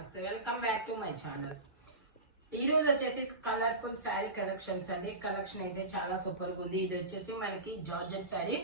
నమస్తే welcome back to my channel. ఈ రోజు వచ్చేసి కలర్ఫుల్ శారీ కలెక్షన్స్ అండి. కలెక్షన్ అయితే చాలా సూపర్ గా ఉంది. ఇది వచ్చేసి మనకి జార్జెట్ శారీ,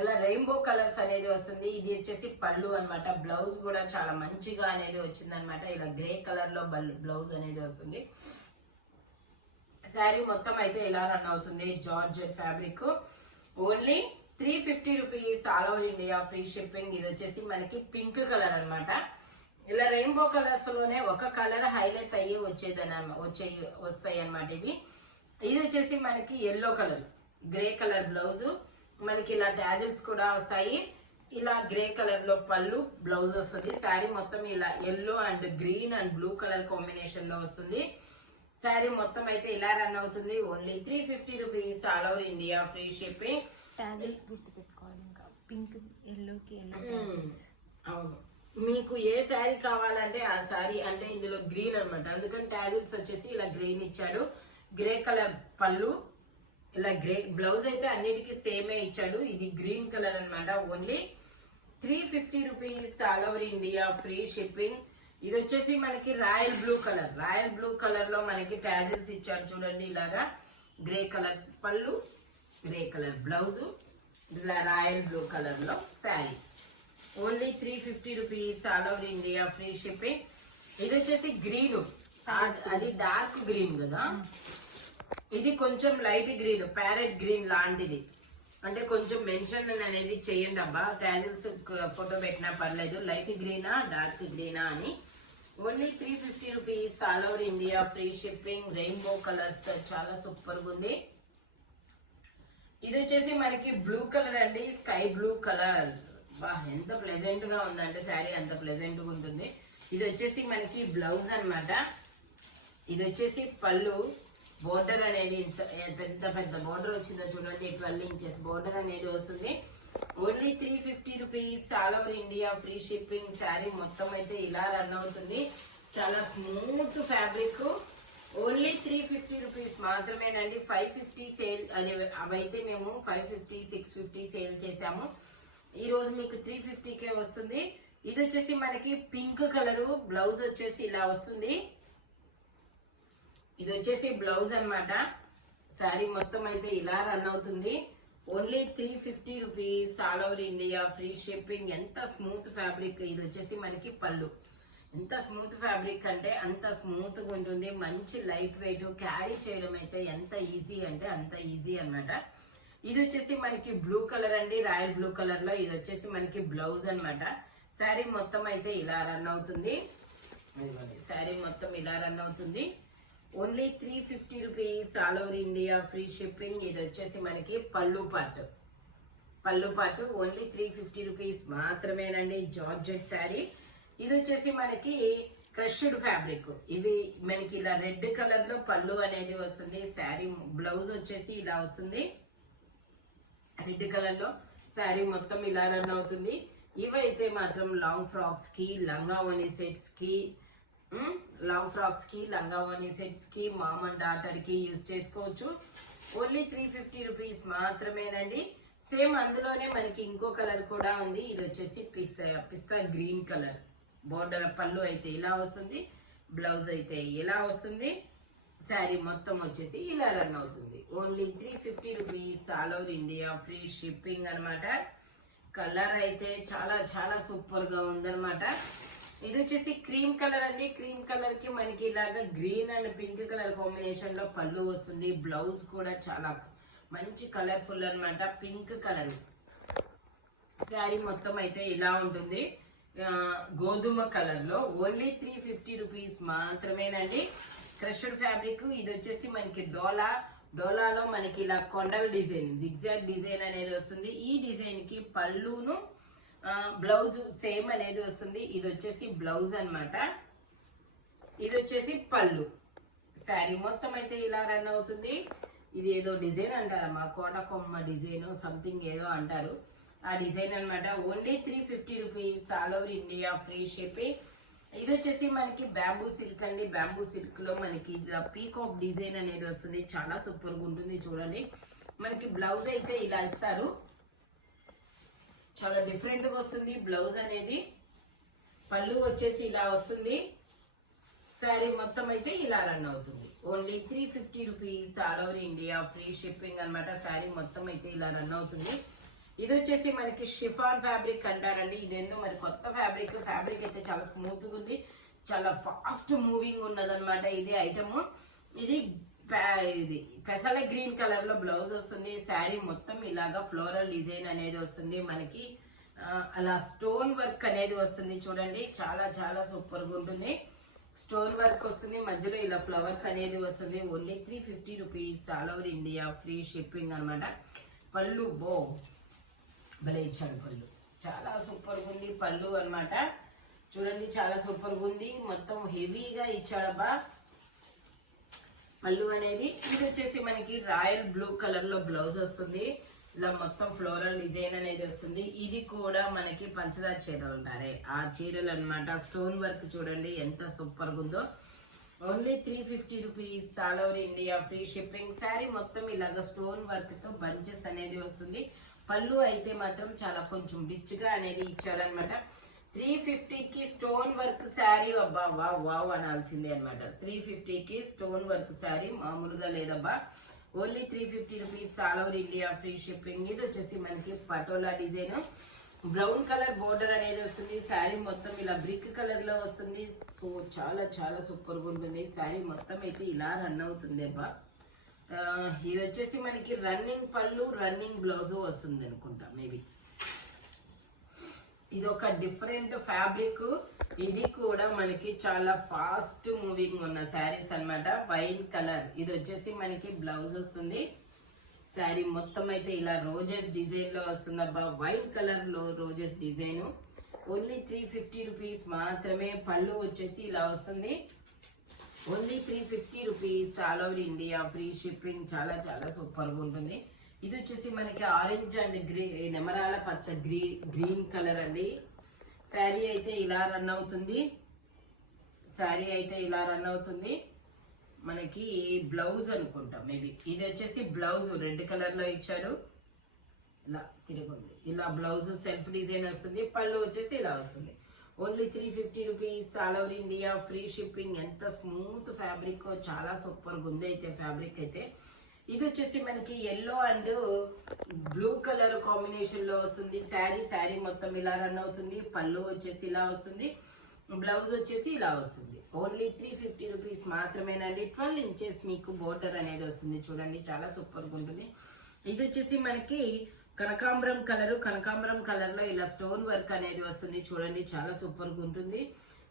ఇలా రెయిన్బో కలర్స్ అనేది వస్తుంది. ఇది వచ్చేసి పళ్ళు అన్నమాట. బ్లౌజ్ కూడా చాలా మంచిగా అనేది వచ్చింది అనమాట. ఇలా గ్రే కలర్ లో బ్లౌజ్ అనేది వస్తుంది. శారీ మొత్తం అయితే ఇలా రన్ అవుతుంది. Georgette fabric, only 350 rupees, all over India, free shipping. ఇది వచ్చేసి మనకి పింక్ కలర్ అన్నమాట. ఇలా రెయిన్బో కలర్స్ లోనే ఒక కలర్ హైలైట్ అయ్యి వస్తాయి అన్నమాట. ఇది వచ్చేసి మనకి yellow colour, grey colour blouse, మనకి ఇలా టాజిల్స్ కూడా వస్తాయి. ఇలా గ్రే కలర్ లో పళ్ళు, బ్లౌజ్ వస్తుంది. శారీ మొత్తం ఇలా yellow and green and blue colour combination లో వస్తుంది. శారీ మొత్తం అయితే ఇలా రన్ అవుతుంది. Only 350 rupees, all over India, free shipping. Pink ఎల్లోకి అవును, మీకు ఏ శారీ కావాలంటే ఆ శారీ. అంటే ఇందులో గ్రీన్ అన్నమాట, అందుకని టాజిల్స్ వచ్చేసి ఇలా గ్రీన్ ఇచ్చాడు. గ్రే కలర్ పళ్ళు, ఇలా గ్రే బ్లౌజ్ అయితే అన్నిటికీ సేమే ఇచ్చాడు. ఇది గ్రీన్ కలర్ అన్నమాట. Only 350 rupees, all over India, free shipping. ఇది వచ్చేసి మనకి royal blue colour. Royal blue colour లో మనకి టాజిల్స్ ఇచ్చాడు చూడండి. ఇలాగా గ్రే కలర్ పళ్ళు, గ్రే కలర్ బ్లౌజ్, ఇలా రాయల్ బ్లూ కలర్ లో sari. Only 350 rupees, all over India, free shipping. ఇది వచ్చేసి గ్రీన్, అది డార్క్ గ్రీన్ కదా. ఇది కొంచెం లైట్ గ్రీన్, ప్యారెట్ గ్రీన్ లాంటిది. అంటే కొంచెం మెన్షన్ అనేది చేయండి అబ్బా, టాజిల్స్ ఫోటో పెట్టినా పర్లేదు. లైట్ గ్రీనా డార్క్ గ్రీనా అని. Only 350 rupees, all over India, free shipping. Rainbow colours తో చాలా సూపర్ గా ఉంది. ఇది వచ్చేసి మనకి బ్లూ కలర్ అండి, స్కై బ్లూ కలర్. బా ఎంత ప్లెజెంట్ గా ఉందంటే శారీ, అంత ప్లెజెంట్ గా ఉంటుంది. ఇది వచ్చేసి మనకి బ్లౌజ్ అన్నమాట. ఇది వచ్చేసి పళ్ళు. బోర్డర్ అనేది పెద్ద పెద్ద బోర్డర్ వచ్చిందో చూడండి, 12 ఇంచెస్ బోర్డర్ అనేది వస్తుంది. Only 350 rupees, all over India, free shipping. Sari మొత్తం అయితే ఇలా రన్ అవుతుంది. చాలా స్మూత్ ఫ్యాబ్రిక్. ఓన్లీ 350 రూపీస్ మాత్రమేనండి. 550 సేల్ అని అవైతే మేము 550, 650 సేల్ చేసాము. ఈ రోజు మీకు 350కే వస్తుంది. ఇది వచ్చేసి మనకి పింక్ కలరు, బ్లౌజ్ వచ్చేసి ఇలా వస్తుంది. ఇది వచ్చేసి బ్లౌజ్ అన్నమాట. శారీ మొత్తం అయితే ఇలా రన్ అవుతుంది. Only 350 rupees, all over India, free shipping. ఎంత స్మూత్ ఫ్యాబ్రిక్. ఇది వచ్చేసి మనకి పళ్ళు. ఎంత స్మూత్ ఫ్యాబ్రిక్ అంటే అంత స్మూత్ గా ఉంటుంది. మంచి లైట్ వెయిట్, క్యారీ చేయడం అయితే ఎంత ఈజీ అంటే అంత ఈజీ అన్నమాట. ఇది వచ్చేసి మనకి బ్లూ కలర్ అండి, రాయల్ బ్లూ కలర్ లో. ఇది వచ్చేసి మనకి బ్లౌజ్ అన్నమాట. శారీ మొత్తం అయితే ఇలా రన్ అవుతుంది. శారీ మొత్తం ఇలా రన్ అవుతుంది. Only 350 rupees, all over India, free shipping. ఇది వచ్చేసి మనకి పళ్ళు పార్ట్. పళ్ళు పార్ట్ ఓన్లీ 350 రూపీస్ మాత్రమేనండి. జార్జెట్ శారీ. ఇది వచ్చేసి మనకి క్రష్డ్ ఫ్యాబ్రిక్. ఇవి మనకి ఇలా రెడ్ కలర్ లో పళ్ళు అనేది వస్తుంది. శారీ బ్లౌజ్ వచ్చేసి ఇలా వస్తుంది, రెడ్ కలర్ లో. శారీ మొత్తం ఇలా రన్ అవుతుంది. ఇవైతే మాత్రం లాంగ్ ఫ్రాక్స్ కి, లంగా ఓని సెట్స్ కి, లాంగ్ ఫ్రాక్స్ కి, లంగా ఓని సెట్స్ కి, మామ్ అండ్ డాటర్ కి యూజ్ చేసుకోవచ్చు. ఓన్లీ 350 రూపీస్ మాత్రమేనండి. సేమ్ అందులోనే మనకి ఇంకో కలర్ కూడా ఉంది. ఇది వచ్చేసి పిస్తా గ్రీన్ కలర్. బోర్డర్ పళ్ళు అయితే ఇలా వస్తుంది, బ్లౌజ్ అయితే ఇలా వస్తుంది. శారీ మొత్తం వచ్చేసి ఇలా రన్ అవుతుంది. Only 350 rupees, all over India, free shipping అనమాట. కలర్ అయితే చాలా చాలా సూపర్ గా ఉందన్నమాట. ఇది వచ్చేసి క్రీమ్ కలర్ అండి. క్రీమ్ కలర్ కి మనకి ఇలాగా green and pink colour combination లో పళ్ళు వస్తుంది. బ్లౌజ్ కూడా చాలా మంచి కలర్ఫుల్ అన్నమాట, పింక్ కలర్. శారీ మొత్తం అయితే ఇలా ఉంటుంది, గోధుమ కలర్ లో. ఓన్లీ 350 రూపీస్ మాత్రమేనండి. Crushed fabric. ఇది వచ్చేసి మనకి డోలాలో మనకి ఇలా కొండల డిజైన్, జిగ్జాగ్ డిజైన్ అనేది వస్తుంది. ఈ డిజైన్ కి పళ్ళును బ్లౌజ్ సేమ్ అనేది వస్తుంది. ఇది వచ్చేసి బ్లౌజ్ అన్నమాట. ఇది వచ్చేసి పళ్ళు. శారీ మొత్తం అయితే ఇలా రన్ అవుతుంది. ఇది ఏదో డిజైన్ అంటారమ్మా, కోట కొమ్మ డిజైన్ సంథింగ్ ఏదో అంటారు, ఆ డిజైన్ అన్నమాట. Only 350 rupees, all over India, free shipping. ఇది వచ్చేసి మనకి బ్యాంబూ సిల్క్ అండి. బ్యాంబూ సిల్క్ లో మనకి పీకాక్ డిజైన్ అనేది వస్తుంది. చాలా సూపర్ గా ఉంటుంది చూడండి. మనకి బ్లౌజ్ అయితే ఇలా ఇస్తారు, చాలా డిఫరెంట్ గా వస్తుంది బ్లౌజ్ అనేది. పళ్ళు వచ్చేసి ఇలా వస్తుంది. శారీ మొత్తం అయితే ఇలా రన్ అవుతుంది. Only 350 rupees all over India free shipping అన్నమాట. శారీ మొత్తం అయితే ఇలా రన్ అవుతుంది. ఇది వచ్చేసి మనకి షిఫాన్ ఫ్యాబ్రిక్ అంటారండి. ఇదేందో మరి కొత్త ఫ్యాబ్రిక్ అయితే చాలా స్మూత్ గా ఉంది, చాలా ఫాస్ట్ మూవింగ్ ఉన్నదన్నమాట ఇది ఐటమ్. ఇది పెసల గ్రీన్ కలర్ లో బ్లౌజ్ వస్తుంది. శారీ మొత్తం ఇలాగా ఫ్లోరల్ డిజైన్ అనేది వస్తుంది మనకి. అలా స్టోన్ వర్క్ అనేది వస్తుంది చూడండి, చాలా చాలా సూపర్ గా ఉంటుంది. స్టోన్ వర్క్ వస్తుంది, మధ్యలో ఇలా ఫ్లవర్స్ అనేది వస్తుంది. Only 350 rupees all over India free shipping అనమాట. పళ్ళు భలే ఇచ్చాడు, పళ్ళు చాలా సూపర్ గా ఉంది పళ్ళు అనమాట. చూడండి చాలా సూపర్ గా ఉంది, మొత్తం హెవీగా ఇచ్చాడబ్బా పళ్ళు అనేది. ఇది వచ్చేసి మనకి రాయల్ బ్లూ కలర్ లో బ్లౌజ్ వస్తుంది, ఇలా మొత్తం ఫ్లోరల్ డిజైన్ అనేది వస్తుంది. ఇది కూడా మనకి పంచదార చీరలు ఉంటారే ఆ చీరలు అనమాట. స్టోన్ వర్క్ చూడండి ఎంత సూపర్ గా ఉందో. Only 350 rupees all over India free shipping. Sari మొత్తం ఇలాగ స్టోన్ వర్క్ తో బంచెస్ అనేది వస్తుంది. పళ్ళు అయితే మాత్రం చాలా కొంచెం రిచ్ గా అనేది ఇచ్చారనమాట. 350కి స్టోన్ వర్క్ శారీ, అబ్బా వావ్ వావ్ అనాల్సిందే అనమాట. 350కి స్టోన్ వర్క్ శారీ మామూలుగా లేదబ్బా. Only 350 rupees all over India free shipping. ఇది వచ్చేసి మనకి patola design, brown colour border అనేది వస్తుంది. శారీ మొత్తం ఇలా బ్రిక్ కలర్ లో వస్తుంది. సో చాలా చాలా సూపర్ గా ఉంటుంది. శారీ మొత్తం అయితే ఇలా రన్ అవుతుంది అబ్బా. ఇది వచ్చేసి మనకి రన్నింగ్ పళ్ళు రన్నింగ్ బ్లౌజ్ వస్తుంది అనుకుంటా మేబీ. ఇది ఒక డిఫరెంట్ ఫ్యాబ్రిక్, ఇది కూడా మనకి చాలా ఫాస్ట్ మూవింగ్ ఉన్న శారీస్ అన్నమాట. వైన్ కలర్, ఇది వచ్చేసి మనకి బ్లౌజ్ వస్తుంది. శారీ మొత్తం అయితే ఇలా రోజెస్ డిజైన్ లో వస్తుంది అబ్బా, వైన్ కలర్ లో రోజెస్ డిజైన్. ఓన్లీ 350 రూపీస్ మాత్రమే. పళ్ళు వచ్చేసి ఇలా వస్తుంది. Only 350 rupees all over India free shipping. చాలా చాలా సూపర్ గా ఉంటుంది. ఇది వచ్చేసి మనకి ఆరెంజ్ అండ్ నెమరాల పచ్చ గ్రీన్ కలర్ అండి. శారీ అయితే ఇలా రన్ అవుతుంది. శారీ అయితే ఇలా రన్ అవుతుంది. మనకి బ్లౌజ్ అనుకుంటాం మేబీ. ఇది వచ్చేసి బ్లౌజ్ రెడ్ కలర్ లో ఇచ్చారు, ఇలా తిరుగుంది. ఇలా బ్లౌజ్ సెల్ఫ్ డిజైన్ వస్తుంది. పళ్ళు వచ్చేసి ఇలా వస్తుంది. Only 350 rupees all over India free shipping. ఎంత స్మూత్ ఫ్యాబ్రిక్, చాలా సూపర్ గా ఉంది అయితే ఫ్యాబ్రిక్ అయితే. ఇది వచ్చేసి మనకి yellow and blue colour combination లో వస్తుంది. శారీ మొత్తం ఇలా రన్ అవుతుంది. పళ్ళు వచ్చేసి ఇలా వస్తుంది, బ్లౌజ్ వచ్చేసి ఇలా వస్తుంది. ఓన్లీ 350 రూపీస్ మాత్రమేనండి. 12 ఇంచెస్ మీకు బోర్డర్ అనేది వస్తుంది. చూడండి చాలా సూపర్ గా ఉంటుంది. ఇది వచ్చేసి మనకి కనకాంబరం కలర్ లో ఇలా స్టోన్ వర్క్ అనేది వస్తుంది. చూడండి చాలా సూపర్ గా ఉంటుంది.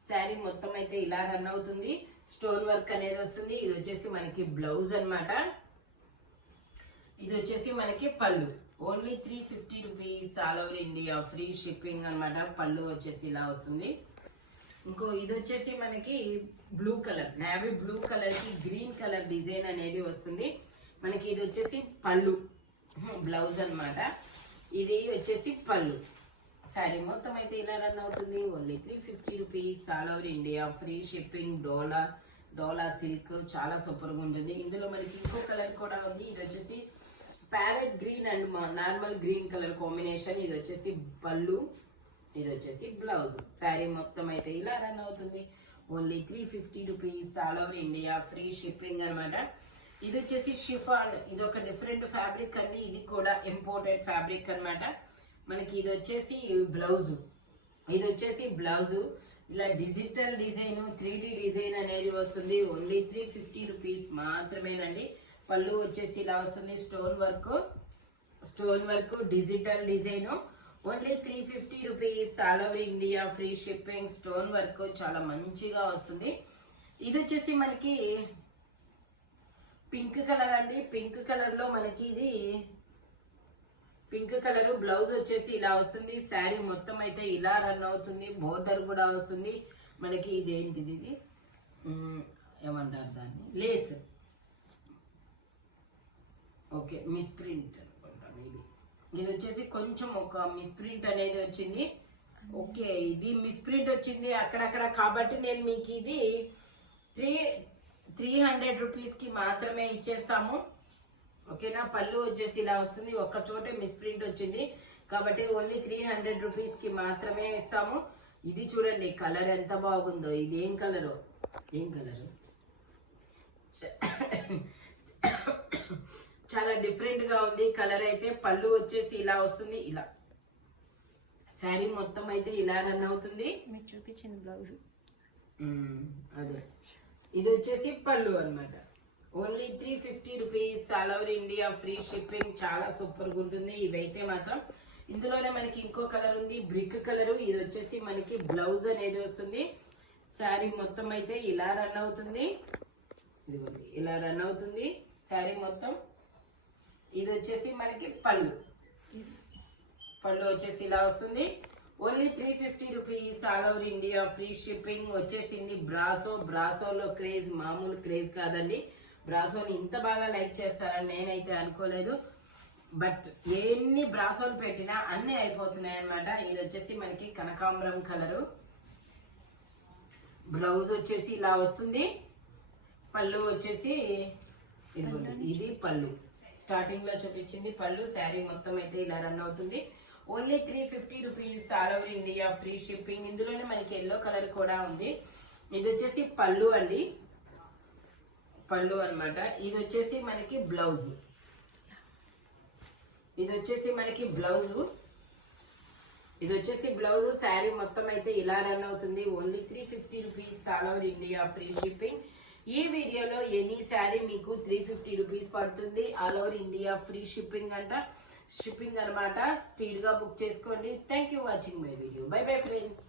శారీ మొత్తం అయితే ఇలా రన్ అవుతుంది. స్టోన్ వర్క్ అనేది వస్తుంది. ఇది వచ్చేసి మనకి బ్లౌజ్ అన్నమాట. ఇది వచ్చేసి మనకి పళ్ళు. Only 350 rupees all over India free shipping అనమాట. పళ్ళు వచ్చేసి ఇలా వస్తుంది. ఇంకో ఇది వచ్చేసి మనకి blue colour, navy blue colour కి గ్రీన్ కలర్ డిజైన్ అనేది వస్తుంది మనకి. ఇది వచ్చేసి పళ్ళు, బ్లౌజ్ అన్నమాట. ఇది వచ్చేసి పళ్ళు. శారీ మొత్తం అయితే ఇలా రన్ అవుతుంది. Only 350 rupees all over India free shipping. డోలా సిల్క్ చాలా సూపర్ గా ఉంటుంది. ఇందులో మనకి ఇంకో కలర్ కూడా ఉంది. ఇది వచ్చేసి parrot green and normal green colour combination. ఇది వచ్చేసి పళ్ళు, ఇది వచ్చేసి బ్లౌజ్. శారీ మొత్తం అయితే ఇలా రన్ అవుతుంది. Only 350 rupees all over India free shipping అనమాట. ఇది వచ్చేసి షిఫాన్, ఇది ఒక డిఫరెంట్ ఫ్యాబ్రిక్ అండి. ఇది కూడా ఇంపోర్టెడ్ ఫ్యాబ్రిక్ అనమాట మనకి. ఇది వచ్చేసి బ్లౌజ్ ఇలా డిజిటల్ డిజైన్ 3D డిజైన్ అనేది వస్తుంది. ఓన్లీ 350 రూపీస్ మాత్రమేనండి. పళ్ళు వచ్చేసి ఇలా వస్తుంది. Stone work digital design. Only 350 rupees all over India free shipping. Stone work చాలా మంచిగా వస్తుంది. ఇది వచ్చేసి మనకి పింక్ కలర్ అండి. పింక్ కలర్ లో మనకి ఇది పింక్ కలర్ బ్లౌజ్ వచ్చేసి ఇలా వస్తుంది. శారీ మొత్తం అయితే ఇలా రన్ అవుతుంది. బోర్డర్ కూడా వస్తుంది మనకి. ఇదేంటిది, ఇది ఏమంటారు దాన్ని, లేస్. ఓకే, మిస్ప్రింట్ అనుకుంటా మేబీ. ఇది వచ్చేసి కొంచెం ఒక మిస్ప్రింట్ అనేది వచ్చింది. ఓకే, ఇది మిస్ప్రింట్ వచ్చింది అక్కడక్కడ, కాబట్టి నేను మీకు ఇది 300 రూపీస్ కి మాత్రమే ఇచ్చేస్తాము. ఓకేనా. పళ్ళు వచ్చేసి ఇలా వస్తుంది. ఒక్క చోటే మిస్ప్రింట్ వచ్చింది కాబట్టి ఓన్లీ 300 రూపీస్ కి మాత్రమే ఇస్తాము. ఇది చూడండి కలర్ ఎంత బాగుందో. ఇది ఏం కలరు, ఏం కలరు, చాలా డిఫరెంట్ గా ఉంది కలర్ అయితే. పళ్ళు వచ్చేసి ఇలా వస్తుంది, ఇలా శారీ మొత్తం అయితే ఇలా రన్ అవుతుంది. మీరు చూపించిన బ్లౌజ్ అదే ఇది వచ్చేసి పళ్ళు అన్నమాట. Only 350 rupees, all over India free shipping. చాలా సూపర్ గా ఉంటుంది. ఇవైతే మాత్రం ఇందులోనే మనకి ఇంకో కలర్ ఉంది, బ్రిక్ కలర్. ఇది వచ్చేసి మనకి బ్లౌజ్ అనేది వస్తుంది. శారీ మొత్తం అయితే ఇలా రన్ అవుతుంది. ఇదిగోండి ఇలా రన్ అవుతుంది శారీ మొత్తం. ఇది వచ్చేసి మనకి పళ్ళు, పళ్ళు వచ్చేసి ఇలా వస్తుంది. Only 350 rupees, all over India free shipping. వచ్చేసింది బ్రాసో. బ్రాసోలో క్రేజ్ మామూలు క్రేజ్ కాదండి. బ్రాసోని ఇంత బాగా లైక్ చేస్తారని నేనైతే అనుకోలేదు. బట్ ఎన్ని బ్రాసోలు పెట్టినా అన్ని అయిపోతున్నాయి అన్నమాట. ఇది వచ్చేసి మనకి కనకాంబరం కలరు. బ్లౌజ్ వచ్చేసి ఇలా వస్తుంది. పళ్ళు వచ్చేసి ఇది పళ్ళు. స్టార్టింగ్ లో చూపించింది పళ్ళు. శారీ మొత్తం అయితే ఇలా రన్ అవుతుంది. Only 350 rupees, all over India free shipping. ఇందులోనే మనకి ఎల్లో కలర్ కూడా ఉంది. ఇది వచ్చేసి పళ్ళు అండి, పళ్ళు అన్నమాట. ఇది వచ్చేసి మనకి బ్లౌజ్. ఇది వచ్చేసి మనకి బ్లౌజ్. ఇది వచ్చేసి బ్లౌజ్. శారీ మొత్తం అయితే ఇలా రన్ అవుతుంది. Only 350 rupees, all over India free shipping. ఈ వీడియోలో ఎనీ శారీ మీకు 350 రూపీస్ పడుతుంది. All over India free shipping అంట, షిప్పింగ్ అనమాట. స్పీడ్ గా బుక్ చేసుకోండి. Thank you watching my video. By bye friends.